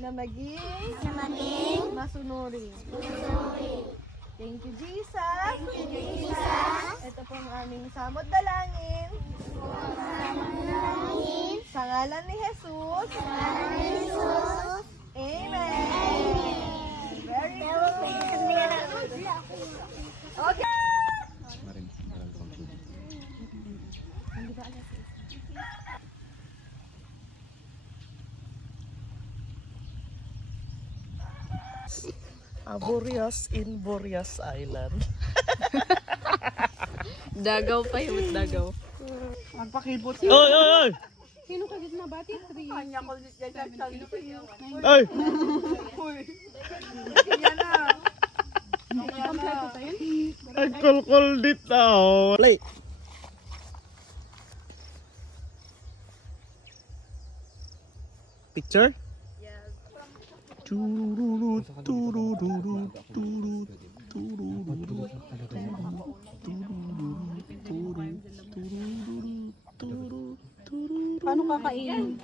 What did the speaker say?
na maging masunurin. Thank you, Jesus. Ito po ang aming samot dalangin. Sa ngalan ni Jesus. Amen. Very good. Okay. Boreas in Boreas Island. Dagaw pa yung dagaw. Magpakibot Oy, oy, oy! Sino ka dito na bati? 3. Kanya ko dit yan sa Oy! Kompleto pa yun? Nagkulkul dito. Play. Picture? Tururu, tururu, tururu, tururu, Paano kakainin?